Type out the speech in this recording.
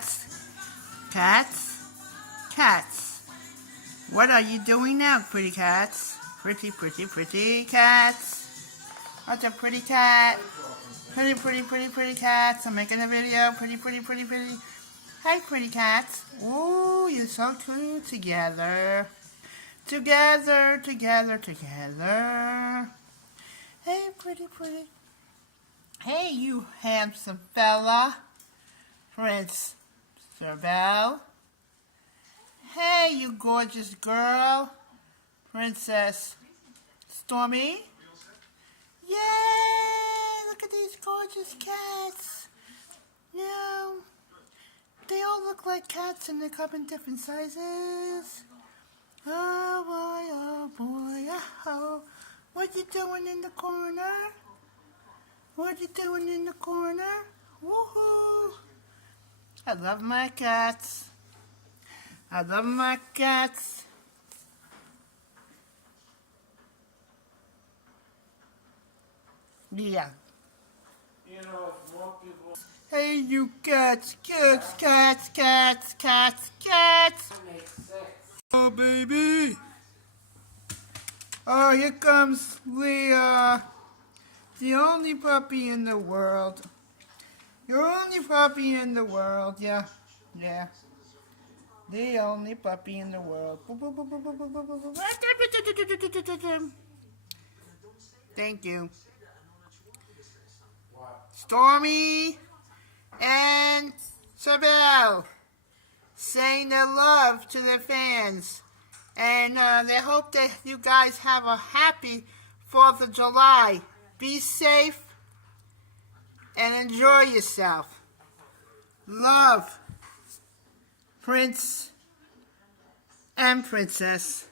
cats. Cats. Cats. What are you doing now, pretty cats? Pretty, pretty, pretty cats. What's a pretty cat? Pretty, pretty, pretty, pretty cats. I'm making a video. Pretty, pretty, pretty, pretty. Hi, pretty cats. Ooh, you're so cute together. Together, together, together. Hey, pretty, pretty. Hey, you handsome fella. Prince Serval. Hey, you gorgeous girl. Princess Stormy. Yay! Look at these gorgeous cats. Yeah. They all look like cats and they come in different sizes. Oh boy, oh. What you doing in the corner? What you doing in the corner? Woohoo! I love my cats. I love my cats. Yeah. You know, if more people... Hey, you cats, cats, cats, cats, cats, cats. Oh, baby. Oh, here comes Leah. The only puppy in the world. Your only puppy in the world. Yeah. Yeah. The only puppy in the world. Thank you. Stormy and Serval saying their love to their fans. And they hope that you guys have a happy 4th of July. Be safe and enjoy yourself. Love, Prince and Princess.